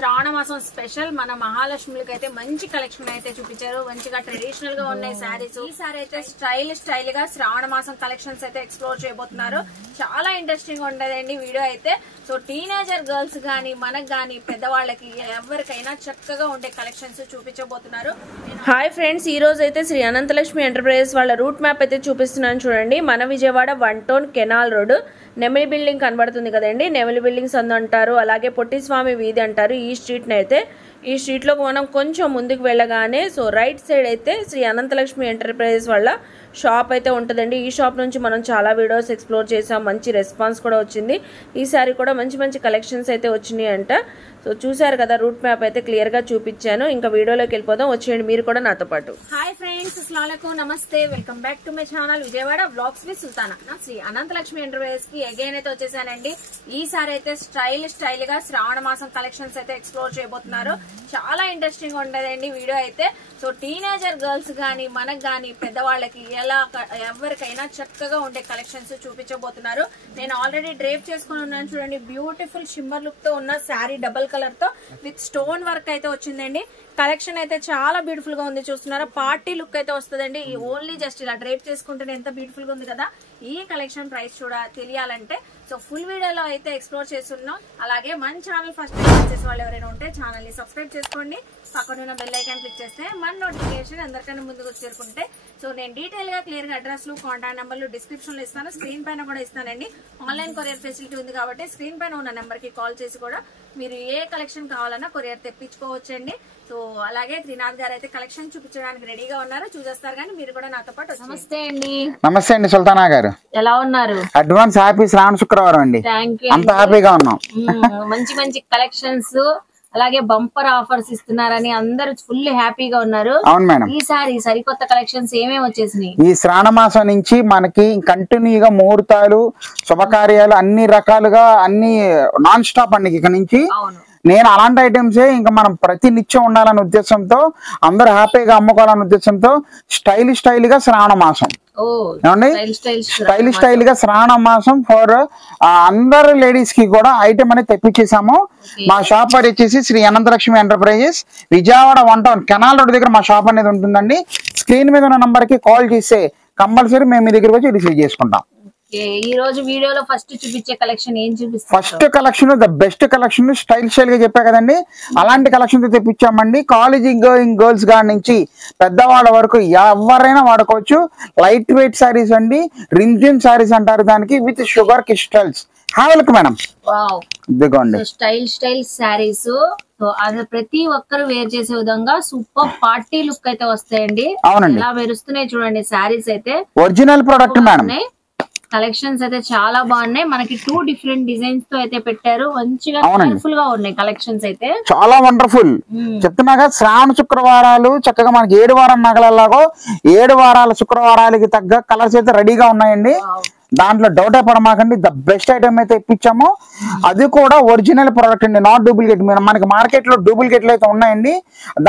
శ్రావణ మాసం స్పెషల్ మన మహాలక్ష్మికి అయితే మంచి కలెక్షన్ అయితే చూపించారు. మంచిగా ట్రెడిషనల్ గా ఉన్నాయి శారీస్. ఈసారి అయితే స్టైల్ గా శ్రావణ మాసం కలెక్షన్స్ అయితే ఎక్స్ప్లోర్ చేయబోతున్నారు. చాలా ఇంట్రెస్టింగ్ ఉండదండి వీడియో అయితే. సో టీనేజర్ గర్ల్స్ గానీ మనకు గానీ పెద్దవాళ్ళకి ఎవరికైనా చక్కగా ఉండే కలెక్షన్స్ చూపించబోతున్నారు. హాయ్ ఫ్రెండ్స్, ఈ రోజు అయితే శ్రీ అనంతలక్ష్మి ఎంటర్ప్రైజెస్ వాళ్ళ రూట్ మ్యాప్ అయితే చూపిస్తున్నాను చూడండి. మన Vijayawada 1 town canal road Nemili building కనబడుతుంది కదండి. నెమిలి బిల్డింగ్స్ అంటారు, అలాగే పొట్టిస్వామి వీధి అంటారు ఈ స్ట్రీట్ని అయితే. ఈ స్ట్రీట్లోకి మనం కొంచెం ముందుకు వెళ్ళగానే సో రైట్ సైడ్ అయితే శ్రీ అనంతలక్ష్మి ఎంటర్ప్రైజెస్ వాళ్ళ షాప్ అయితే ఉంటుందండి. ఈ షాప్ నుంచి మనం చాలా వీడియోస్ ఎక్స్ప్లోర్ చేసాం, మంచి రెస్పాన్స్ కూడా వచ్చింది. ఈసారి కూడా మంచి మంచి కలెక్షన్స్ అయితే వచ్చినాయి అంట. సో చూసారు కదా, రూట్ మ్యాప్ అయితే క్లియర్గా చూపించాను. ఇంకా వీడియోలోకి వెళ్ళిపోదాం, వచ్చేయండి మీరు కూడా నాతో పాటు. హాయ్ ఫ్రెండ్స్, అస్సలాముఅలైకుం, నమస్తే, welcome back to my channel Vijayawada vlogs with Sultana. Shri Ananthalakshmi enterprises కి అగైన్ అయితే వచ్చేసానండి. ఈసారి అయితే స్టైల్ గా శ్రావణ మాసం కలెక్షన్స్ అయితే ఎక్స్ప్లోర్ చేయబోతున్నారు. చాలా ఇంట్రెస్టింగ్ ఉండదండి వీడియో అయితే. సో టీనేజర్ గర్ల్స్ గానీ మనకు గానీ పెద్దవాళ్ళకి ఎవరికైనా చక్కగా ఉండే కలెక్షన్స్ చూపించబోతున్నారు. నేను ఆల్రెడీ డ్రేప్ చేసుకుని ఉన్నాను చూడండి. బ్యూటిఫుల్ షిమ్మర్ లుక్ తో ఉన్న శారీ డబుల్ కలర్ తో విత్ స్టోన్ వర్క్ అయితే వచ్చిందండి. కలెక్షన్ అయితే చాలా బ్యూటిఫుల్ గా ఉంది. చూస్తున్నారా, పార్టీ లుక్ అయితే వస్తుందండి. ఓన్లీ జస్ట్ ఇలా డ్రేప్ చేసుకుంటేనే ఎంత బ్యూటిఫుల్ గా ఉంది కదా. ఈ కలెక్షన్ ప్రైస్ తెలియాలంటే సో ఫుల్ వీడియోలో అయితే ఎక్స్ప్లోర్ చేస్తున్నాం. అలాగే మన ఛానల్ ఫస్ట్ టైం చేసే వాళ్ళు ఎవరైనా ఉంటే ఛానల్ ని సబ్స్క్రైబ్ చేసుకోండి. పక్కన ఉన్న బెల్ ఐకాన్ క్లిక్ చేస్తే మన నోటిఫికేషన్ అందరికన్నా ముందుకు చేరుకుంటే సో నేను డీటెయిల్ గా క్లియర్ గా అడ్రస్లు, కాంటాక్ట్ నెంబర్లు డిస్క్రిప్షన్ లో ఇస్తాను, స్క్రీన్ పైన కూడా ఇస్తానండి. ఆన్లైన్ కొరియర్ ఫెసిలిటీ ఉంది కాబట్టి స్క్రీన్ పైన ఉన్న నెంబర్ కి కాల్ చేసి కూడా మీరు ఏ కలెక్షన్ కావాలన్నా కొరియర్ తెప్పించుకోవచ్చండి. సో అలాగే త్రినాథ్ గారు అయితే కలెక్షన్ చూపించడానికి రెడీగా ఉన్నారు, చూసేస్తారు కానీ మీరు కూడా నాతో పాటు. నమస్తే అండి. నమస్తే అండి సుల్తానా గారు, ఎలా ఉన్నారు? అడ్వాన్స్ హ్యాపీ శ్రావణ శుక్రవారం అండి. అంత హ్యాపీగా ఉన్నాం. మంచి మంచి కలెక్షన్స్ అలాగే బంపర్ ఆఫర్స్ ఇస్తున్నారని అందరూ ఫుల్ హ్యాపీగా ఉన్నారు. అవును మేడం, ఈసారి సరికొత్త కలెక్షన్స్ ఏమేమి వచ్చేసినాయి? ఈ శ్రావణ మాసం నుంచి మనకి కంటిన్యూగా ముహూర్తాలు, శుభకార్యాలు అన్ని రకాలుగా అన్ని నాన్ స్టాప్ అండి ఇక నుంచి. నేను అలాంటి ఐటమ్సే ఇంకా మనం ప్రతి నిత్యం ఉండాలనే ఉద్దేశంతో, అందరూ హ్యాపీగా అమ్ముకోవాలనే ఉద్దేశంతో స్టైల్ గా శ్రావణ మాసం స్టైల్ గా శ్రావణ మాసం ఫర్ అందరు లేడీస్ కి కూడా ఐటమ్ అనేది తెప్పించేసాము. మా షాప్ వచ్చేసి Shri Ananthalakshmi enterprises Vijayawada 1 town canal road దగ్గర మా షాప్ అనేది ఉంటుందండి. స్క్రీన్ మీద ఉన్న నంబర్ కి కాల్ చేస్తే కంపల్సరీ మేము మీ దగ్గరికి వచ్చి రిసీవ్ చేసుకుంటాం. ఈ రోజు వీడియోలో ఫస్ట్ చూపించే కలెక్షన్ ఏం చూపిస్తాం? First collection the best collection style గా చెప్పా కదండి, అలాంటి కలెక్షన్ తెప్పించామండి. కాలేజీ గోయింగ్ గర్ల్స్ గారి నుంచి పెద్దవాళ్ళ వరకు ఎవరైనా వాడుకోవచ్చు. లైట్ వెయిట్ సారీస్ అండి, రింజిన్ సారీస్ అంటారు దానికి, విత్ షుగర్ క్రిస్టల్స్. హావెల్క్ మేడం, ఇదిగోండి స్టైల్ సారీస్. అది ప్రతి ఒక్కరు వేర్ చేసే విధంగా సూపర్ పార్టీ లుక్ అయితే వస్తాయండి. అవునండి, ఇలా మెరుస్తున్నాయి చూడండి సారీస్ అయితే. Original product madam. కలెక్షన్స్ అయితే చాలా బాగున్నాయి. మనకి 2 డిఫరెంట్ డిజైన్స్ తో అయితే పెట్టారు. మంచిగా కలర్ఫుల్ గా ఉన్నాయి కలెక్షన్స్ అయితే, చాలా వండర్ఫుల్. చెప్తున్నాగా శ్రావణ శుక్రవారాలు చక్కగా మనకి 7 వారం నగలలాగో 7 వారాల శుక్రవారాలకి తగ్గ కలర్స్ అయితే రెడీగా ఉన్నాయండి. దాంట్లో డౌటే పడమాకండి. ద బెస్ట్ ఐటమ్ అయితే ఇప్పించాము. అది కూడా ఒరిజినల్ ప్రోడక్ట్ అండి, నాట్ డూప్లికేట్. మనకి మార్కెట్ లో డూప్లికేట్లు అయితే ఉన్నాయండి,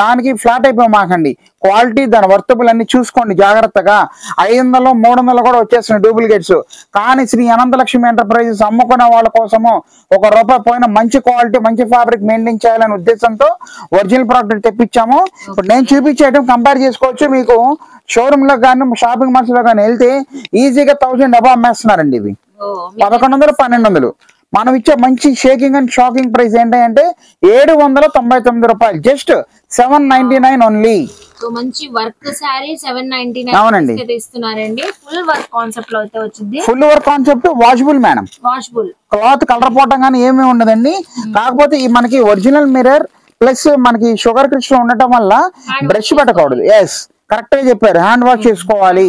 దానికి ఫ్లాట్ అయిపోమాకండి. క్వాలిటీ దాని వర్తబుల్ అన్ని చూసుకోండి జాగ్రత్తగా. 500, 300 కూడా వచ్చేస్తున్నాయి డూప్లికేట్స్. కానీ శ్రీ అనంతలక్ష్మి ఎంటర్ప్రైజెస్ అమ్ముకునే వాళ్ళ కోసము ₹1 పోయిన మంచి క్వాలిటీ, మంచి ఫ్యాబ్రిక్ మెయింటైన్ చేయాలనే ఉద్దేశంతో ఒరిజినల్ ప్రోడక్ట్ తెప్పించాము. ఇప్పుడు నేను చూపించే ఐటమ్ కంపేర్ చేసుకోవచ్చు. మీకు షోరూమ్ లో కానీ షాపింగ్ మాల్స్ లో కానీ వెళ్తే ఈజీగా 1000 అబౌవ్ అమ్మేస్తున్నారండి. ఇవి 1100, 1200. మనం ఇచ్చే మంచి షేకింగ్ అండ్ షాకింగ్ ప్రైస్ ఏంటంటే ₹799, జస్ట్ $799 ఓన్లీ. మంచి వర్క్ సారీ 799. అవునండి, ఇస్తున్నారండి. ఫుల్ వర్క్ కాన్సెప్ట్ లో అయితే వచ్చింది. Full work concept, washable madam. Washable cloth colour పోవటం కానీ ఏమీ ఉండదండి. కాకపోతే ఈ మనకి ఒరిజినల్ మిర్రర్ ప్లస్ మనకి షుగర్ క్రిస్టల్ ఉండటం వల్ల బ్రష్ పెట్టకూడదు. ఎస్, కరెక్ట్ గా చెప్పారు. హ్యాండ్ వాష్ చేసుకోవాలి.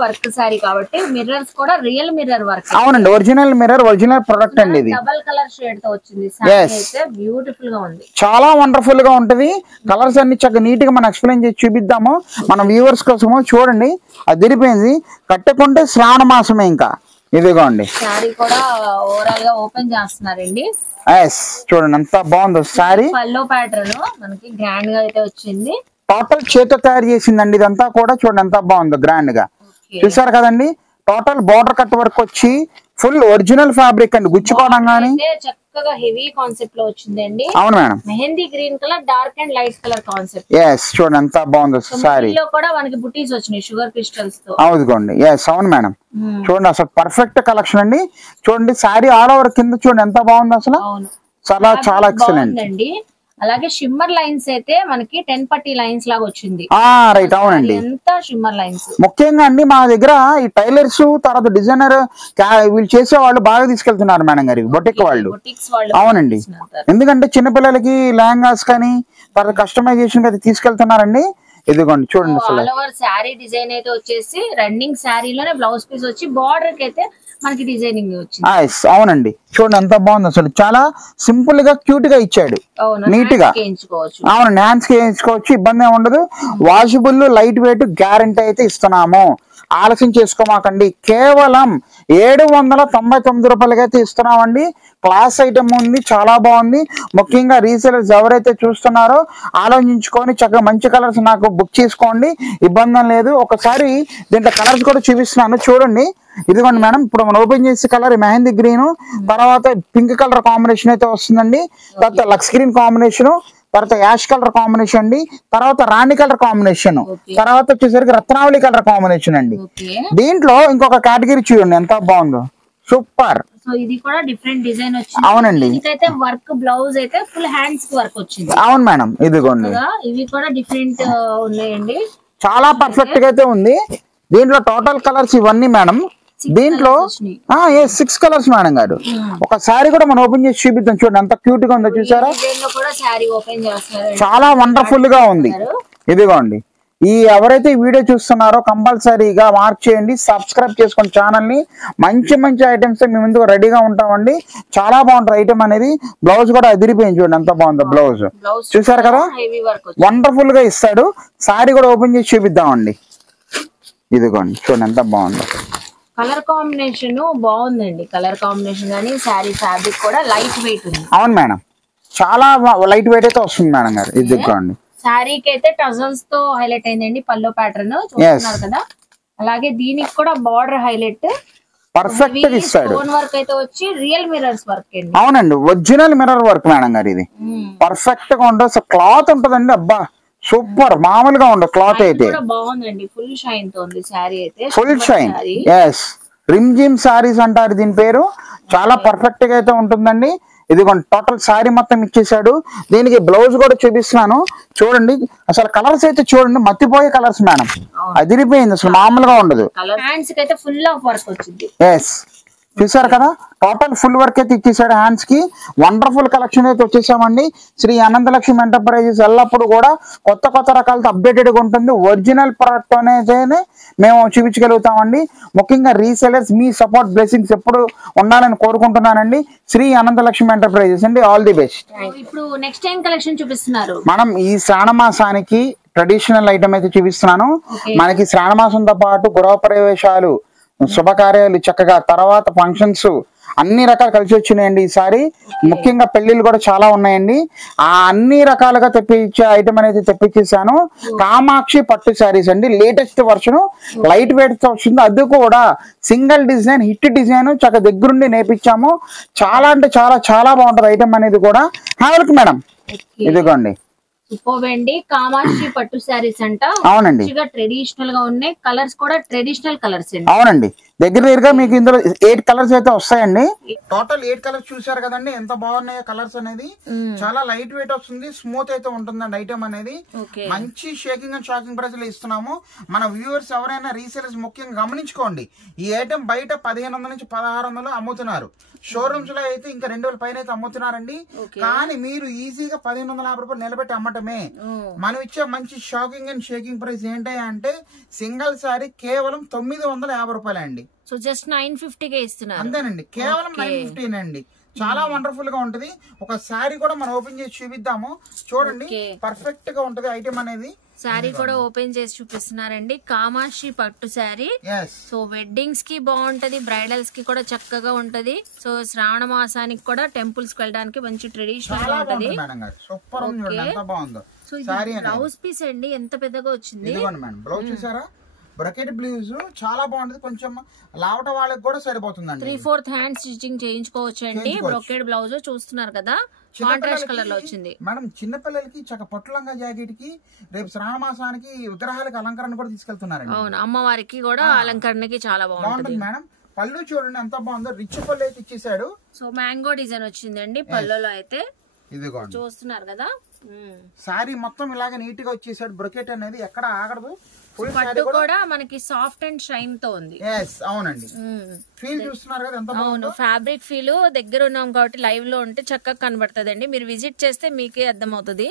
వర్క్ సారీ కాబట్టి మిర్రర్స్ కూడా రియల్ మిర్రర్ వర్క్. అవునండి, ఒరిజినల్ మిర్రర్, ఒరిజినల్ ప్రొడక్ట్ అండి. ఇది డబుల్ కలర్ షేడ్ తో వచ్చింది. సారీ అయితే బ్యూటిఫుల్ గా ఉంది, చాలా వండర్ఫుల్ గా ఉంటది. కలర్స్ అన్ని చక్కగా నీట్ గా మనం ఎక్స్ప్లెయిన్ చేసి చూపిద్దాము మన వ్యూవర్స్ కోసము. చూడండి, అది తిరిపోయింది. కట్టుకుంటే శ్రావణ మాసమే. ఇంకా ఇదిగోండి సారీ కూడా ఓవరాల్ గా ఓపెన్ చేస్తున్నారండి. చూడండి ఎంత బాగుందో సారీ. పల్లో ప్యాటర్న్ మనకి గ్రాండ్ గా అయితే వచ్చింది. టోటల్ చేతితో తయారు చేసిందండి ఇదంతా కూడా. చూడండి ఎంత బాగుందో గ్రాండ్ గా. చూసారు కదండి, టోటల్ బోర్డర్ కట్ వర్క్ వచ్చి ఫుల్ ఒరిజినల్ ఫ్యాబ్రిక్ అండి. గుచ్చుకోవడం కానీ చక్కగా హెవీ కాన్సెప్ట్ లో వచ్చిందండి. అవును madam, mehndi green colour, dark and light colour concept. Yes చూడండి ఎంత బాగుందో సారీ. లో కూడా మనకి బుటీస్ వచ్చినాయి షుగర్ క్రిస్టల్స్ తో. అవునుకోండి, ఎస్ అవును మేడం. చూడండి అసలు పర్ఫెక్ట్ కలెక్షన్ అండి. చూడండి సారీ ఆల్ ఓవర్ కింద చూడండి ఎంత బాగుంది అసలు. చాలా చాలా ఎక్సలెంట్ అండి. అలాగే షిమ్మర్ లైన్స్ అయితే మనకి 10 పట్టీ లైన్స్ లాగా వచ్చింది. రైట్ అవునండి, ఎంత షిమ్మర్ లైన్స్. ముఖ్యంగా అండి మా దగ్గర ఈ టైలర్స్ తర్వాత డిజైనర్ వీళ్ళు చేసే వాళ్ళు బాగా తీసుకెళ్తున్నారు మేడం గారి బొటిక్ వాళ్ళు. అవునండి, ఎందుకంటే చిన్నపిల్లలకి లెహంగాస్ కానీ తర్వాత కస్టమైజేషన్ అయితే తీసుకెళ్తున్నారండి. ఇదిగోండి చూడండి అసలు ఆల్ ఓవర్ శారీ డిజైన్ అయితే వచ్చేసి రన్నింగ్ శారీలోనే బ్లౌజ్ పీస్ వచ్చి బార్డర్ కి అయితే మనకి డిజైనింగ్ వచ్చింది. అవునండి చూడండి ఎంత బాగుంది అసలు. చాలా సింపుల్ గా క్యూట్ గా ఇచ్చాడు, నీట్ గా. అవునండి, హ్యాండ్స్ కి వేయించుకోవచ్చు, ఇబ్బంది ఏమి ఉండదు. వాషబుల్, లైట్ వెయిట్ గ్యారంటీ అయితే ఇస్తున్నాము. ఆలస్యం చేసుకోమాకండి. కేవలం 799 రూపాయలకి అయితే ఇస్తున్నామండి. క్లాస్ ఐటమ్ ఉంది, చాలా బాగుంది. ముఖ్యంగా రీసేలర్స్ ఎవరైతే చూస్తున్నారో ఆలోచించుకొని చక్కగా మంచి కలర్స్ నాకు బుక్ చేసుకోండి, ఇబ్బంది లేదు. ఒకసారి దీంట్లో కలర్స్ కూడా చూపిస్తున్నాను చూడండి. ఇదిగోండి మేడం, ఇప్పుడు మనం ఓపెన్ చేసే కలర్ మెహందీ గ్రీన్, తర్వాత పింక్ కలర్ కాంబినేషన్ అయితే వస్తుందండి. తర్వాత లక్స్ గ్రీన్ కాంబినేషన్, తర్వాత యాష్ కలర్ కాంబినేషన్ అండి, తర్వాత రాణి కలర్ కాంబినేషన్, తర్వాత వచ్చేసరికి రత్నావళి కలర్ కాంబినేషన్ అండి. దీంట్లో ఇంకొక కేటగిరీ చూడండి ఎంత బాగుందో, సూపర్. సో ఇది కూడా డిఫరెంట్ డిజైన్ వచ్చింది. అవునండి, ఇదైతే వర్క్ బ్లౌజ్ అయితే ఫుల్ హ్యాండ్స్ వర్క్ వచ్చింది. అవును మేడం, ఇదిగోండి ఇవి కూడా డిఫరెంట్ ఉన్నాయండి, చాలా పర్ఫెక్ట్ గా అయితే ఉంది. దీంట్లో టోటల్ కలర్స్ ఇవన్నీ మేడం. దీంట్లో 6 కలర్స్ మేడం గారు. ఒకసారి కూడా మనం ఓపెన్ చేసి చూపిద్దాం చూడండి ఎంత క్యూట్ గా ఉందో చూసారా. చాలా వండర్ఫుల్ గా ఉంది. ఇదిగోండి, ఈ ఎవరైతే ఈ వీడియో చూస్తున్నారో కంపల్సరీగా మార్క్ చేయండి, సబ్స్క్రైబ్ చేసుకోండి ఛానల్ ని. మంచి మంచి ఐటమ్స్ మీ ముందుకు రెడీగా ఉంటామండి. చాలా బాగుంటుంది ఐటమ్ అనేది. బ్లౌజ్ కూడా అదిరిపోయింది చూడండి ఎంత బాగుందో బ్లౌజ్. చూసారు కదా, వండర్ఫుల్ గా ఇస్తాడు. సారీ కూడా ఓపెన్ చేసి చూపిద్దామండి. ఇదిగోండి చూడండి ఎంత బాగుందో. కలర్ కాంబినేషన్ బాగుందండి. కలర్ కాంబినేషన్ గానీ శారీ ఫ్యాబ్రిక్ కూడా లైట్ వెయిట్ ఉంది. అవును మేడం, చాలా లైట్ వెయిట్ అయితే వస్తుంది మేడం గారు. ఇదిగోండి శారీకి అయితే టజల్స్ తో హైలైట్ అయిందండి పల్లో ప్యాటర్న్ చూస్తున్నారు కదా. అలాగే దీనికి కూడా బార్డర్ హైలైట్ పర్ఫెక్ట్ గా ఇస్తాడు. స్టోన్ వర్క్ అయితే వచ్చి రియల్ మిర్రర్స్ వర్క్ అండి. అవునండి, ఒరిజినల్ మిర్రర్ వర్క్ మేడం గారు. ఇది పర్ఫెక్ట్ గా ఉంటుంది. క్లాత్ ఉంటదండి, అబ్బా సూపర్, మామూలుగా ఉండదు క్లాత్ అయితే. బాగుందండి, ఫుల్ షైన్ తో ఉంది శారీ అయితే. Full shine, yes Rimjhim saris అంటారు దీని పేరు. చాలా పర్ఫెక్ట్ గా అయితే ఉంటుందండి. ఇదిగోండి టోటల్ శారీ మొత్తం ఇచ్చేసాడు. దీనికి బ్లౌజ్ కూడా చూపిస్తున్నాను చూడండి. అసలు కలర్స్ అయితే చూడండి, మత్తిపోయే కలర్స్ మేడం, అదిరిపోయింది అసలు, మామూలుగా ఉండదు. హ్యాండ్స్ కి అయితే ఫుల్ ఆఫ్ వర్క్ వచ్చింది. ఎస్ చూసారు కదా, టోటల్ ఫుల్ వర్క్ అయితే ఇచ్చేసాడు హ్యాండ్స్ కి. వండర్ఫుల్ కలెక్షన్ అయితే వచ్చేసామండి. శ్రీ అనంతలక్ష్మి ఎంటర్ప్రైజెస్ ఎల్లప్పుడు కూడా కొత్త కొత్త రకాలతో అప్డేటెడ్ గా ఉంటుంది. ఒరిజినల్ ప్రొడక్ట్ అనేది మేము చూపించగలుగుతామండి. ముఖ్యంగా రీసెలర్స్ మీ సపోర్ట్ బ్లెస్సింగ్స్ ఎప్పుడు ఉండాలని కోరుకుంటున్నానండి. శ్రీ అనంతలక్ష్మి ఎంటర్ప్రైజెస్ అండి, ఆల్ ది బెస్ట్. ఇప్పుడు నెక్స్ట్ టైం కలెక్షన్ చూపిస్తున్నారు మనం ఈ శ్రావణ మాసానికి ట్రెడిషనల్ ఐటమ్ అయితే చూపిస్తున్నాను. మనకి శ్రావణ మాసంతో పాటు గృహ ప్రవేశాలు, శుభకార్యాలు చక్కగా, తర్వాత ఫంక్షన్స్ అన్ని రకాలు కలిసి వచ్చినాయండి ఈసారి. ముఖ్యంగా పెళ్లిళ్ళు కూడా చాలా ఉన్నాయండి. ఆ అన్ని రకాలుగా తెప్పించే ఐటమ్ అనేది తెప్పించేసాను. కామాక్షి పట్టు శారీస్ అండి, లేటెస్ట్ వర్షన్, లైట్ వెయిట్ తో వచ్చింది. అది కూడా సింగిల్ డిజైన్, హిట్ డిజైన్ చక్కగా దగ్గరుండి నేర్పించాము. చాలా అంటే చాలా చాలా బాగుంటది ఐటమ్ అనేది కూడా. హాయ్ మేడం, ఇదిగోండి సూపర్వండి. కామాక్షి పట్టు శారీస్ అంట. అవునండి, ట్రెడిషనల్ గా ఉన్నాయి. కలర్స్ కూడా ట్రెడిషనల్ కలర్స్. అవునండి, దగ్గరగా మీకు ఇందులో 8 కలర్స్ అయితే వస్తాయండి. టోటల్ 8 కలర్స్ చూసారు కదండి, ఎంత బాగున్నాయో కలర్స్ అనేది. చాలా లైట్ వెయిట్ వస్తుంది, స్మూత్ అయితే ఉంటుందండి ఐటమ్ అనేది. మంచి షేకింగ్ అండ్ షాకింగ్ ప్రైస్ లో ఇస్తున్నాము. మన వ్యూవర్స్ ఎవరైనా రీసేలర్స్ ముఖ్యంగా గమనించుకోండి. ఈ ఐటమ్ బయట 1500 నుంచి 1600 అమ్ముతున్నారు. షోరూమ్స్ లో అయితే ఇంకా 2000 పైన అయితే అమ్ముతున్నారండి. కానీ మీరు ఈజీగా 1550 రూపాయలు నిలబెట్టి అమ్మటమే. మనం ఇచ్చే మంచి షాకింగ్ అండ్ షేకింగ్ ప్రైస్ ఏంటి అంటే సింగిల్ సారీ కేవలం 950 రూపాయలు అండి. సో జస్ట్ 950 కే ఇస్తున్నారు. అంతేనండి, కేవలం 950 అండి. చాలా వండర్ఫుల్ గా ఉంటది. ఒక సారీ కూడా మనం ఓపెన్ చేసి చూపిద్దాము చూడండి, పర్ఫెక్ట్ గా ఉంటది ఐటమ్ అనేది. శారీ కూడా ఓపెన్ చేసి చూపిస్తున్నారండి. కామాక్షి పట్టు శారీ. సో వెడ్డింగ్స్ కి బాగుంటది, బ్రైడల్స్ కి కూడా చక్కగా ఉంటది. సో శ్రావణ మాసానికి కూడా టెంపుల్స్ కి వెళ్ళడానికి మంచి ట్రెడిషనల్ గా ఉంటది. సూపర్ ఉంది, ఎంత బాగుందో. సో బ్లౌజ్ పీస్ అండి, ఎంత పెద్దగా వచ్చింది. బ్లౌజ్ చూసారా, బ్రకెట్ బ్లౌజ్ చాలా బాగుంటది, కొంచెం లావట వాళ్ళకి కూడా సరిపోతుందండి. 3/4 హ్యాండ్ స్టిచ్చింగ్ చేయించుకోవచ్చు అండి. బ్రొకెట్ బ్లౌజ్ చూస్తున్నారు కదా, కాంట్రాస్ట్ కలర్ లో వచ్చింది. మేడం చిన్నపిల్లలకి చక్క పట్టులంగా జాకెట్ కి రేపు శ్రావణ మాసానికి విగ్రహాలకి అలంకరణ కూడా తీసుకెళ్తున్నారండి. అవును, అమ్మవారికి కూడా అలంకరణకి చాలా బాగుంటుంది మేడం. పళ్ళు చూడండి ఎంత బాగుందో, రిచ్ పళ్ళు అయితే ఇచ్చేసాడు. సో మ్యాంగో డిజైన్ వచ్చిందండి పళ్ళులో అయితే, ఇదిగోండి చూస్తున్నారు కదా. సారీ మొత్తం ఇలాగే నీట్ గా వచ్చేసాడు. బ్రొకెట్ అనేది ఎక్కడ ఆగదు. పట్టు కూడా మనకి సాఫ్ట్ అండ్ షైన్ తో ఉంది. అవునండి, ఫీల్ చూస్తున్నారు కదా ఎంత బాగుందో. ఫ్యాబ్రిక్ ఫీల్ దగ్గర ఉన్నాం కాబట్టి లైవ్ లో ఉంటే చక్కగా కనబడుతుంది అండి. మీరు విజిట్ చేస్తే మీకే అర్థం అవుతుంది.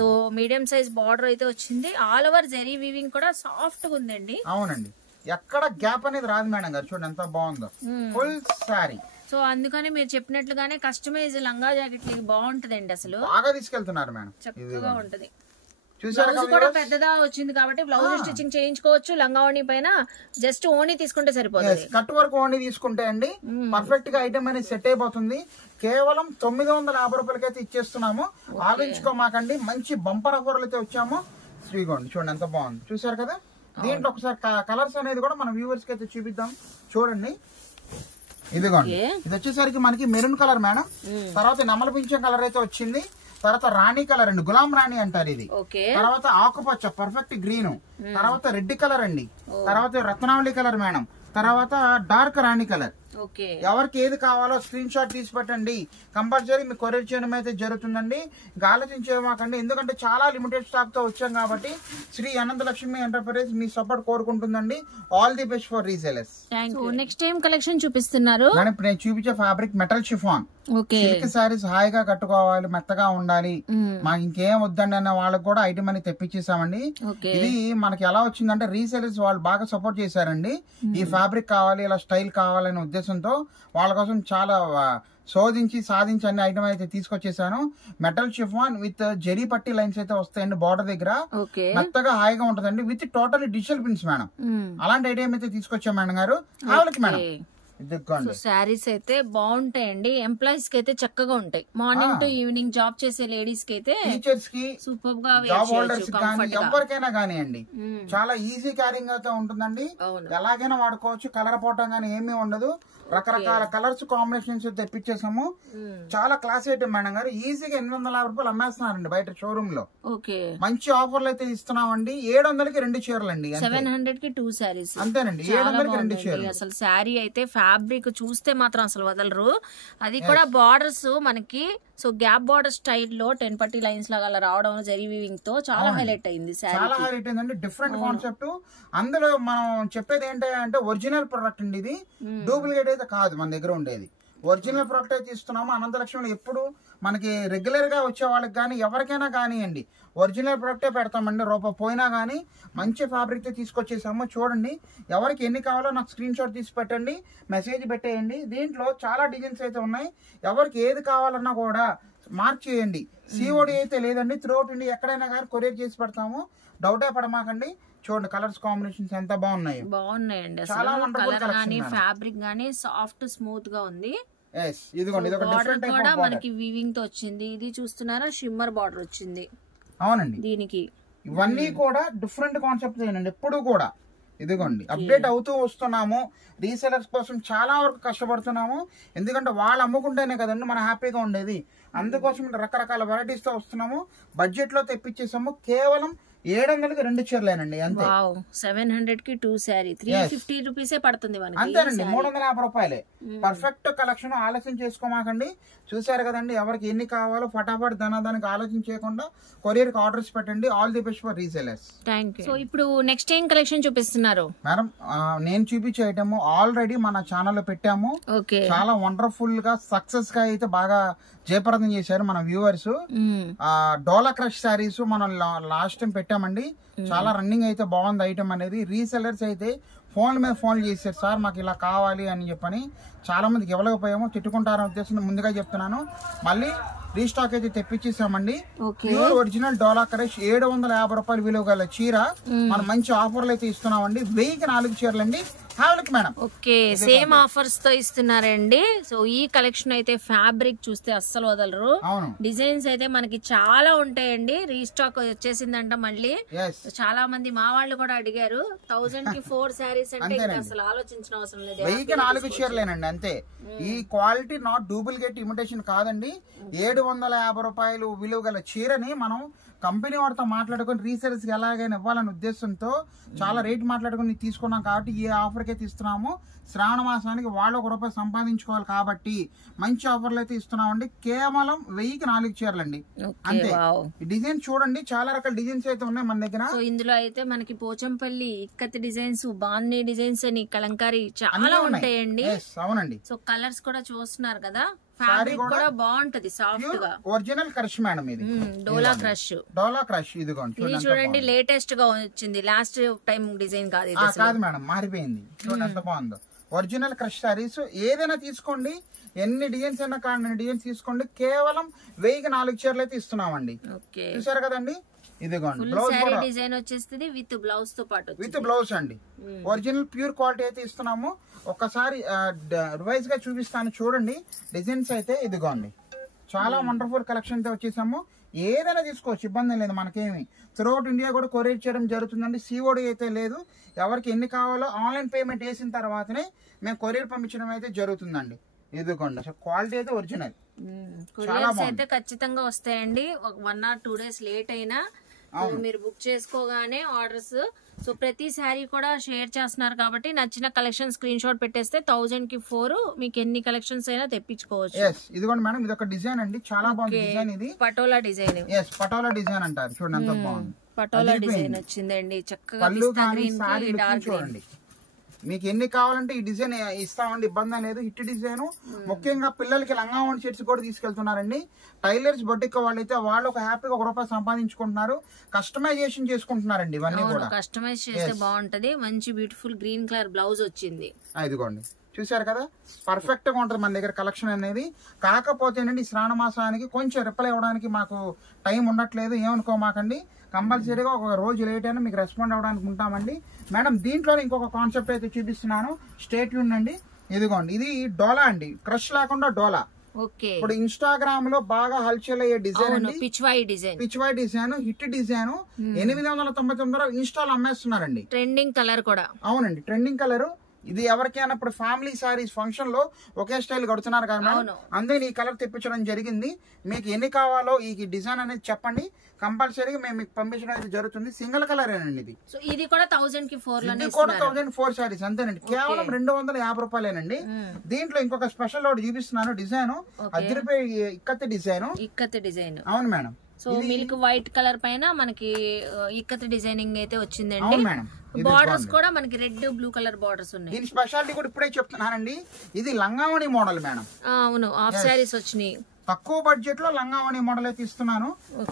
సో మీడియం సైజ్ బార్డర్ అయితే వచ్చింది. ఆల్ ఓవర్ జెరీ వీవింగ్ కూడా సాఫ్ట్ గా ఉందండి. అవునండి, ఎక్కడ గ్యాప్ అనేది రాదు మేడం గారు. చూడండి ఎంత బాగుందో ఫుల్ సారీ. సో అందుకని మీరు చెప్పినట్లుగానే కస్టమైజ్ లంగా జాకెట్ బాగుంటదండి. అసలు బాగా తీసుకెళ్తున్నారు మేడం, చక్కగా ఉంటది. చూసారు కూడా పెద్దదా వచ్చింది కాబట్టి బ్లౌజ్ స్టిచ్చింగ్ చేయించుకోవచ్చు. లంగా ఓణి పైన జస్ట్ ఓణి తీసుకుంటే సరిపోతుంది. కట్ వర్క్ ఓణి తీసుకుంటే అండి పర్ఫెక్ట్ గా ఐటమ్ అనేది సెట్ అయిపోతుంది. కేవలం 950 రూపాయలకి అయితే ఇచ్చేస్తున్నాము. ఆలోచించుకోమాకండి, మంచి బంపర్ ఆఫర్లు అయితే వచ్చాము. శ్రీగోండి చూడండి ఎంత బాగుంది, చూసారు కదా. దీంట్లో ఒకసారి కలర్స్ అనేది కూడా మన వ్యూవర్స్ కి అయితే చూపిద్దాం. చూడండి ఇదిగోండి, ఇది వచ్చేసరికి మనకి మెరూన్ కలర్ మేడం. తర్వాత నెమల పింఛం కలర్ అయితే వచ్చింది. తర్వాత రాణి కలర్ అండి, గులాం రాణి అంటారు ఇది. తర్వాత ఆకుపచ్చ పర్ఫెక్ట్ గ్రీన్. తర్వాత రెడ్ కలర్ అండి. తర్వాత రత్నావళి కలర్ మేడం. తర్వాత డార్క్ రాణి కలర్. ఎవరికి ఏది కావాలో స్క్రీన్ షాట్ తీసి పెట్టండి. కంపల్సరీ మీకు కొరియర్ చేయడం అయితే జరుగుతుందండి. ఆలోచించేమాకండి, ఎందుకంటే చాలా లిమిటెడ్ స్టాక్ తో వచ్చాం కాబట్టి శ్రీ అనంతలక్ష్మి ఎంటర్ప్రైజ్ మీ సపోర్ట్ కోరుకుంటుందండి. All the best for resellers. Next time collection చూపిస్తున్నారు. ఇప్పుడు నేను చూపించే fabric metal chiffon silk saris, హాయిగా కట్టుకోవాలి, మెత్తగా ఉండాలి, మాకు ఇంకేం వద్దండి అన్న వాళ్ళకి కూడా ఐటమ్ అనేది తెప్పించేసామండి. ఇది మనకి ఎలా వచ్చిందంటే రీసేలర్స్ వాళ్ళు బాగా సపోర్ట్ చేశారండి. ఈ ఫ్యాబ్రిక్ కావాలి, ఇలా స్టైల్ కావాలనే ఉద్దేశంతో వాళ్ళ కోసం చాలా శోధించి సాధించి అన్ని ఐటమ్ అయితే తీసుకొచ్చేసాను. మెటల్ షిఫాన్ విత్ జెరీ పట్టి లైన్స్ అయితే వస్తాయండి బార్డర్ దగ్గర. మెత్తగా హాయిగా ఉంటదండి with total digital prints madam. అలాంటి ఐటమ్ అయితే తీసుకొచ్చాం మేడం గారు. కావాలి మేడం శారీస్ అయితే బాగుంటాయండి. ఎంప్లాయీస్ కి అయితే చక్కగా ఉంటాయి. మార్నింగ్ టు ఈవినింగ్ జాబ్ చేసే లేడీస్ కి అయితే, టీచర్స్ కి, సూపర్ గా, జాబ్ హోల్డర్స్ కానీ ఎవరికైనా కానివ్వండి చాలా ఈజీ క్యారింగ్ అయితే ఉంటుందండి. ఎలాగైనా వాడుకోవచ్చు. కలర్ పోవటం కానీ ఏమీ ఉండదు. రకరకాల కలర్స్ కాంబినేషన్స్ తెప్పించేసాము. చాలా క్లాస్ ఐటమ్ మేడం గారు. ఈజీగా 850 రూపాయలు అమ్మేస్తున్నారండి బయట షోరూమ్ లో. మంచి ఆఫర్లు అయితే ఇస్తున్నామండి. 700కి 2 చీరలు అండి. 700కి 2 సారీస్ అంతేనండి. 700కి 2 చీరలు. అసలు శారీ అయితే ఫ్యాబ్రిక్ చూస్తే మాత్రం అసలు వదలరు. అది కూడా బార్డర్స్ మనకి సో గ్యాప్ బార్డర్ స్టైల్లో 10 పట్టి లైన్స్ లాగా అలా రావడం జరీ వీవింగ్ తో చాలా హైలైట్ అయింది. చాలా హైలైట్ అయిందండి. Different concept. అందులో మనం చెప్పేది ఏంటంటే ఒరిజినల్ ప్రొడక్ట్ అండి. ఇది డూప్లికేట్ అయితే కాదు మన దగ్గర ఉండేది. ఒరిజినల్ ప్రొడక్ట్ అయితే ఇస్తున్నాము. అనంతలక్ష్మిలో ఎప్పుడు మనకి రెగ్యులర్ గా వచ్చే వాళ్ళకి కానీ ఎవరికైనా కానివ్వండి ఒరిజినల్ ప్రొడక్టే పెడతామండి. రూపాయి పోయినా కానీ మంచి ఫ్యాబ్రిక్ తో తీసుకొచ్చేసాము. చూడండి, ఎవరికి ఎన్ని కావాలో నాకు స్క్రీన్ షాట్ తీసి పెట్టండి, మెసేజ్ పెట్టేయండి. దీంట్లో చాలా డిజైన్స్ అయితే ఉన్నాయి. ఎవరికి ఏది కావాలన్నా కూడా మార్క్ చేయండి. సిఓడి అయితే లేదండి. త్రూఅవుట్ ఇండియా ఎక్కడైనా కానీ కొరియర్ చేసి పెడతాము. డౌటే పడమాకండి. చూడండి కలర్స్ కాంబినేషన్స్ ఎంత బాగున్నాయండి. చాలా వండర్ఫుల్ కలెక్షన్. ఫ్యాబ్రిక్ గానీ సాఫ్ట్ స్మూత్ గా ఉంది. ఇదిగోండి, ఇది ఒక డిఫరెంట్ టైప్ ఆఫ్ బార్డర్. మనకి వీవింగ్ తో వచ్చింది. ఇది చూస్తున్నారా, షిమ్మర్ బార్డర్ వచ్చింది. అవునండి, దీనికి ఇవన్నీ కూడా డిఫరెంట్ కాన్సెప్ట్ ఏనండి. ఎప్పుడు కూడా ఇదిగోండి అప్డేట్ అవుతూ వస్తున్నాము. రీసెలర్స్ కోసం చాలా వరకు కష్టపడుతున్నాము. ఎందుకంటే వాళ్ళు అమ్ముకుంటేనే కదండి మనం హ్యాపీగా ఉండేది. అందుకోసం రకరకాల వెరైటీస్ తో వస్తున్నాము. బడ్జెట్ లో తెప్పించేసాము. కేవలం 700కి 2 చీరలేనండి. అంతే. 700కి 2 శారీ 350 రూపీసే పడుతుంది. అంతేనండి, 350 రూపాయలే. Perfect collection. ఆలోచన చేసుకోమాకండి. చూసారు కదండి, ఎవరికి ఎన్ని కావాలో ఫటాఫట్ దానికి ఆలోచన చేయకుండా కొరియర్ కి ఆర్డర్స్ పెట్టండి. All the best for resellers. So ఇప్పుడు నెక్స్ట్ ఏం కలెక్షన్ చూపిస్తున్నారు మేడం? నేను చూపించే ఐటమ్ ఆల్రెడీ మన ఛానల్ లో పెట్టాము. చాలా వండర్ఫుల్ గా సక్సెస్ గా అయితే బాగా జయప్రదం చేశారు మన వ్యూవర్స్. డోలా క్రష్ శారీస్ మనం లాస్ట్ టైం పెట్టామండి. చాలా రన్నింగ్ అయితే బాగుంది ఐటమ్ అనేది. రీసెలర్స్ అయితే ఫోన్ మీద ఫోన్ చేశారు, సార్ మాకు ఇలా కావాలి అని చెప్పని. చాలా మందికి ఇవ్వలేకపోయాము, తిట్టుకుంటారనే ఉద్దేశం ముందుగా చెప్తున్నాను. మళ్ళీ రీస్టాక్ అయితే తెప్పించేసామండి. ప్యూర్ ఒరిజినల్ డోలా క్రష్ 750 రూపాయలు విలువ గల చీర మనం మంచి ఆఫర్లు అయితే ఇస్తున్నామండి. 1000కి 4 చీరలండి. Have look madam. Okay, same offers తో ఇస్తున్నారండి. సో ఈ కలెక్షన్ అయితే ఫ్యాబ్రిక్ చూస్తే అస్సలు వదలరు. డిజైన్స్ అయితే మనకి చాలా ఉంటాయండి. రీస్టాక్ వచ్చేసిందంట మళ్ళీ. చాలా మంది మా వాళ్ళు కూడా అడిగారు. 1000 కి 4 శారీస్ అంటే అసలు ఆలోచించిన అవసరం లేదు. 1000కి 4 చీరలేనండి అంతే. ఈ క్వాలిటీ నాట్ డూప్లికేట్ ఇమిటేషన్ కాదండి. 750 రూపాయలు విలువ గల చీరని మనం కంపెనీ వాడితో మాట్లాడుకుని రీసేల్స్ కి ఎలాగైనా ఇవ్వాలనే ఉద్దేశంతో చాలా రేట్ మాట్లాడుకుని తీసుకున్నాం కాబట్టి ఈ ఆఫర్ కి ఇస్తున్నాము. శ్రావణ మాసానికి వాళ్ళు ₹1 సంపాదించుకోవాలి కాబట్టి మంచి ఆఫర్లు అయితే ఇస్తున్నామండి. కేవలం 1000కి 4 చీరలండి అంతే. డిజైన్ చూడండి, చాలా రకాల డిజైన్స్ అయితే ఉన్నాయి మన దగ్గర. సో ఇందులో అయితే మనకి పోచంపల్లి ఇక్కత్ డిజైన్స్, బాందీ డిజైన్స్ అని, కలంకారీ చాలా ఉంటాయండి. అవునండి. సో కలర్స్ కూడా చూస్తున్నారు కదా. ఫ్యాబ్రిక్ కూడా బాగుంటది, సాఫ్ట్ గా. ఒరిజినల్ క్రష్ మేడం ఇది. డోలా క్రష్. డోలా క్రష్ ఇదిగోండి. ఇది చూడండి, లేటెస్ట్ గా వచ్చింది. లాస్ట్ టైం డిజైన్ కాదు కాదు మేడం, మారిపోయింది. చూడండి ఎంత బాగుందో. ఒరిజినల్ క్రష్ సారీస్ ఏదైనా తీసుకోండి, ఎన్ని డిజైన్స్ అయినా కానీ డిజైన్స్ తీసుకోండి. కేవలం 1000కి 4 చీరలు అయితే ఇస్తున్నామండి. చూసారు కదండి. ఇదిగోండి బ్లౌజ్ డిజైన్ వచ్చేస్తుంది విత్ బ్లౌజ్ తో పాటు. విత్ బ్లౌజ్ అండి. ఒరిజినల్ ప్యూర్ క్వాలిటీ అయితే ఇస్తున్నాము. ఒకసారి రివైజ్ గా చూపిస్తాను చూడండి డిజైన్స్ అయితే. ఇదిగోండి చాలా వండర్ఫుల్ కలెక్షన్ అయితే వచ్చేసాము. ఏదైనా తీసుకోవచ్చు, ఇబ్బంది లేదు మనకేమి. త్రూఅవుట్ ఇండియా కూడా కొరియర్ చేయడం జరుగుతుందండి. సిఓడి అయితే లేదు. ఎవరికి ఎన్ని కావాలో ఆన్లైన్ పేమెంట్ వేసిన తర్వాతనే మేము కొరియర్ పంపించడం అయితే జరుగుతుందండి. ఇదిగోండి అసలు క్వాలిటీ అయితే ఒరిజినల్. కొరియర్స్ అయితే ఖచ్చితంగా వస్తాయండి. 1 or 2 days లేట్ అయినా మీరు బుక్ చేసుకోగానే ఆర్డర్స్. సో ప్రతి శారీ కూడా షేర్ చేస్తున్నారు కాబట్టి నచ్చిన కలెక్షన్ స్క్రీన్ షాట్ పెట్టేస్తే 1000 కి 4 మీకు ఎన్ని కలెక్షన్స్ అయినా తెప్పించుకోవచ్చు. ఇదిగోండి మేడం, ఇది ఒక డిజైన్ అండి, చాలా బాగుంది డిజైన్. ఇది పటోలా డిజైన్. పటోలా డిజైన్ అంటారు. చూడండి ఎంత బాగుంది. పటోలా డిజైన్ వచ్చిందండి. చక్కగా చూడండి. మీకు ఎన్ని కావాలంటే ఈ డిజైన్ ఇస్తామండి, ఇబ్బంది లేదు. Hit design. ముఖ్యంగా పిల్లలకి లంగా ఓన్ షర్ట్స్ కూడా తీసుకెళ్తున్నారండి. టైలర్స్ బొటిక్ వాళ్ళైతే వాళ్ళు ఒక హ్యాపీగా ₹1 సంపాదించుకుంటున్నారు. కస్టమైజేషన్ చేసుకుంటున్నారండి ఇవన్నీ కూడా. కస్టమైజ్ చేస్తే బాగుంటది. మంచి బ్యూటిఫుల్ గ్రీన్ కలర్ బ్లౌజ్ వచ్చింది. ఇదిగోండి చూసారు కదా, పర్ఫెక్ట్ గా ఉంటది మన దగ్గర కలెక్షన్ అనేది. కాకపోతేనండి శ్రావణ మాసానికి కొంచెం రిప్లై ఇవ్వడానికి మాకు టైం ఉండట్లేదు, ఏమనుకోమాకండి. కంపల్సరీగా ఒక రోజు లేట్ అయినా మీకు రెస్పాండ్ అవ్వడానికి ఉంటామండి. మేడం దీంట్లో ఇంకొక కాన్సెప్ట్ అయితే చూపిస్తున్నాను, స్టేట్ యూన్ అండి. ఇదిగోండి ఇది డోలా అండి, క్రష్ లేకుండా డోలా. ఇప్పుడు ఇన్స్టాగ్రామ్ లో బాగా హల్చల్ అయ్యే డిజైన్ అండి, పిచ్వాయ్ డిజైన్, హిట్ డిజైన్. 899 ఇన్స్టాల్ అమ్మేస్తున్నారండి. ట్రెండింగ్ కలర్ కూడా. అవునండి, ట్రెండింగ్ కలర్. ఇది ఎవరికైనా ఇప్పుడు ఫ్యామిలీ సారీస్ ఫంక్షన్ లో ఒకే స్టైల్ కడుతున్నారు కదా, అందుకే ఈ కలర్ తెప్పించడం జరిగింది. మీకు ఎన్ని కావాలో ఈ డిజైన్ అనేది చెప్పండి, కంపల్సరీగా మేము మీకు పంపించడం అయితే జరుగుతుంది. సింగిల్ కలర్ ఏనండి ఇది. ఇది కూడా 1000 కి 4 ఇది కూడా 1004 సారీస్ అంతేనండి. కేవలం 250 రూపాయలేనండి. దీంట్లో ఇంకొక స్పెషల్ ఒకటి చూపిస్తున్నాను డిజైన్, అదిరిపోయి ఇక్కత్ డిజైన్. అవును madam. So milk white colour పైన మనకి ఇక్కత్ డిజైనింగ్ అయితే వచ్చిందండి. బార్డర్స్ కూడా మనకి రెడ్ బ్లూ కలర్ బార్డర్స్ ఉన్నాయి. దీని స్పెషాలిటీ కూడా ఇప్పుడే చెప్తున్నానండి, ఇది లంగావణి మోడల్ మేడం. అవును, హాఫ్ సారీస్ వచ్చినాయి. తక్కువ బడ్జెట్ లో లంగావణి మోడల్ అయితే ఇస్తున్నాను.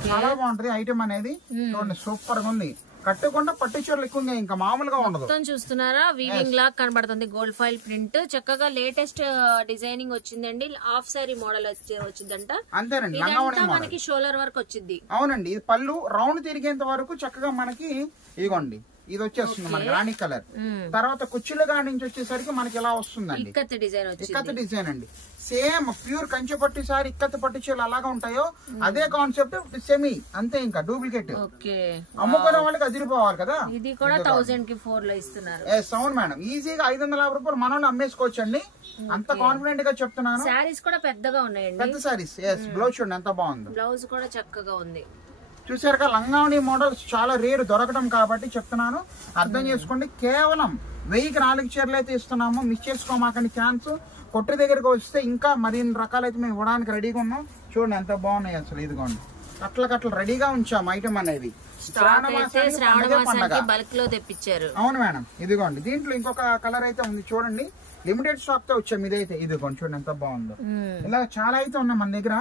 చాలా బాగుంటది ఐటమ్ అనేది. చూడండి సూపర్ గా ఉంది. కట్టుకుంటే పట్టు చీరలు ఎక్కువగా ఇంకా మామూలుగా ఉండదు. చూస్తున్నారా, వీవింగ్ లాగా కనబడుతుంది. గోల్డ్ ఫైల్ ప్రింట్, చక్కగా లేటెస్ట్ డిజైనింగ్ వచ్చిందండి. హాఫ్ సారీ మోడల్ వచ్చిందంట. అంతేనండి, మనకి షోల్డర్ వర్క్ వచ్చింది. అవునండి, ఇది పళ్ళు రౌండ్ తిరిగేంత వరకు చక్కగా మనకి ఇగోండి ఇది వచ్చేస్తుంది మనకి రాణి కలర్. తర్వాత కుర్చీల కాడి నుంచి వచ్చేసరికి మనకి ఇలా వస్తుందండి ఇక్కత్ డిజైన్ అండి. సేమ్ ప్యూర్ కంచె పట్టు సారీ ఇక్కత్ పట్టు చీరలు అలాగా ఉంటాయో అదే కాన్సెప్ట్, సెమీ అంతే, ఇంకా డూప్లికేట్. అమ్ముకునే వాళ్ళకి అదిరిపోవాలి కదా. ఇది కూడా 1000 కి 4 లో ఇస్తున్నారు. అవును మేడం, ఈజీగా 550 రూపాయలు మనం అమ్మేసుకోవచ్చండి. అంత కాన్ఫిడెంట్ గా చెప్తున్నాను. సారీస్ కూడా పెద్దగా ఉన్నాయండి, పెద్ద సారీస్. బ్లౌజ్ చూడండి ఎంత బాగుంది. బ్లౌజ్ కూడా చక్కగా ఉంది. చూసారుగా, లంగావణి మోడల్స్ చాలా రేరు దొరకడం కాబట్టి చెప్తున్నాను, అర్థం చేసుకోండి. కేవలం 1000కి 4 చీరలు అయితే ఇస్తున్నాము. మిస్ చేసుకోమాకండి ఛాన్స్. కొట్టు దగ్గరకు వస్తే ఇంకా మరిన్ని రకాలైతే మేము ఇవ్వడానికి రెడీగా ఉన్నాం. చూడండి ఎంత బాగున్నాయి అసలు. ఇదిగోండి కట్ల రెడీగా ఉంచాము ఐటమ్ అనేది. బల్క్ లో తెప్పించారు. అవును మేడం, ఇదిగోండి దీంట్లో ఇంకొక కలర్ అయితే ఉంది చూడండి. లిమిటెడ్ స్టాక్ తో వచ్చాము. ఇదైతే ఇదిగోండి చూడండి ఎంత బాగుందో. ఇలా చాలా అయితే ఉన్నాయి మన దగ్గర.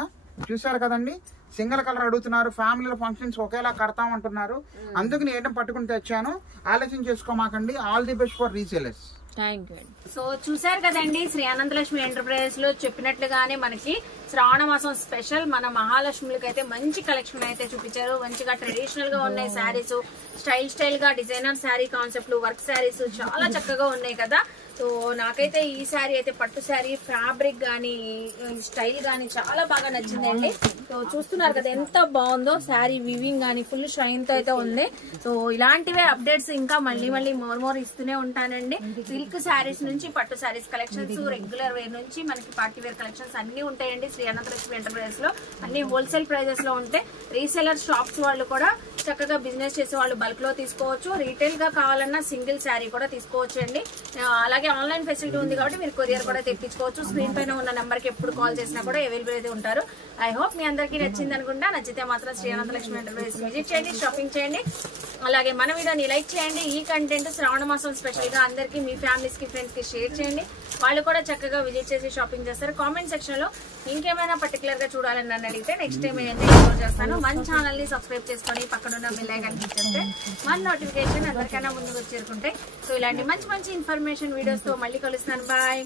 చూసారు కదండి, సింగిల్ కలర్ అడుగుతున్నారు, ఫ్యామిలీ ఫంక్షన్స్ ఒకేలా కడతామంటున్నారు. అందుకు నేను పట్టుకుని తెచ్చాను. ఆలోచన చేసుకోమాకండి. All the best for resellers. Thank you. So చూసారు కదండి, శ్రీ అనంతలక్ష్మి ఎంటర్ప్రైజెస్ లో చెప్పినట్లుగానే మనకి శ్రావణ మాసం స్పెషల్ మన మహాలక్ష్మికి అయితే మంచి కలెక్షన్ అయితే చూపించారు. మంచిగా ట్రెడిషనల్ గా ఉన్నాయి శారీస్, స్టైల్ గా డిజైనర్ శారీ కాన్సెప్ట్లు, వర్క్ శారీస్ చాలా చక్కగా ఉన్నాయి కదా. సో నాకైతే ఈ శారీ అయితే పట్టు శారీ ఫ్యాబ్రిక్ గానీ స్టైల్ గానీ చాలా బాగా నచ్చిందండి. సో చూస్తున్నారు కదా ఎంత బాగుందో శారీ వివింగ్ గానీ ఫుల్ షైన్ తో అయితే ఉంది. సో ఇలాంటివే అప్డేట్స్ ఇంకా మళ్ళీ మోర్ ఇస్తూనే ఉంటానండి. సిల్క్ శారీస్ నుంచి పట్టు శారీస్ కలెక్షన్స్, రెగ్యులర్ వేర్ నుంచి మనకి పార్టీ వేర్ కలెక్షన్స్ అన్ని ఉంటాయండి శ్రీ అనంతలక్ష్మి ఎంటర్ప్రైజెస్ లో. అన్ని హోల్సేల్ ప్రైజెస్ లో ఉంటాయి. రీసెలర్ షాప్స్ వాళ్ళు కూడా చక్కగా బిజినెస్ చేసే వాళ్ళు బల్క్ లో తీసుకోవచ్చు. రీటైల్ గా కావాలన్నా సింగిల్ శారీ కూడా తీసుకోవచ్చు అండి. అలాగే ఆన్లైన్ ఫెసిలిటీ ఉంది కాబట్టి మీరు కొరియర్ కూడా తెప్పించుకోవచ్చు. స్క్రీన్ పైన ఉన్న నెంబర్ కి ఎప్పుడు కాల్ చేసినా కూడా అవైలబుల్ అయితే ఉంటారు. ఐ హోప్ మీ అందరికీ నచ్చింది అనుకుంటా. నచ్చితే మాత్రం శ్రీ అనంతలక్ష్మి ఎంటర్ప్రైజెస్ విజిట్ చేయండి, షాపింగ్ చేయండి. అలాగే మన వీడియోని లైక్ చేయండి. ఈ కంటెంట్ శ్రావణ మాసం స్పెషల్ గా అందరికి మీ ఫ్యామిలీస్ కి ఫ్రెండ్స్ కి షేర్ చేయండి. వాళ్ళు కూడా చక్కగా విజిట్ చేసి షాపింగ్ చేస్తారు. కామెంట్ సెక్షన్ లో ఇంకేమైనా పర్టికులర్ గా చూడాలని నన్ను అడిగితే నెక్స్ట్ టైం నేను ఎక్స్ప్లోర్ చేస్తాను. మన ఛానల్ ని సబ్స్క్రైబ్ చేసుకొని పక్కన ఉన్న బెల్ ఐకాన్ క్లిక్ చేస్తే మన నోటిఫికేషన్ అందరికైనా ముందుకు చేరుకుంటాయి. సో ఇలాంటి మంచి ఇన్ఫర్మేషన్ వీడియోస్ తో మళ్ళీ కలుస్తాను. బాయ్.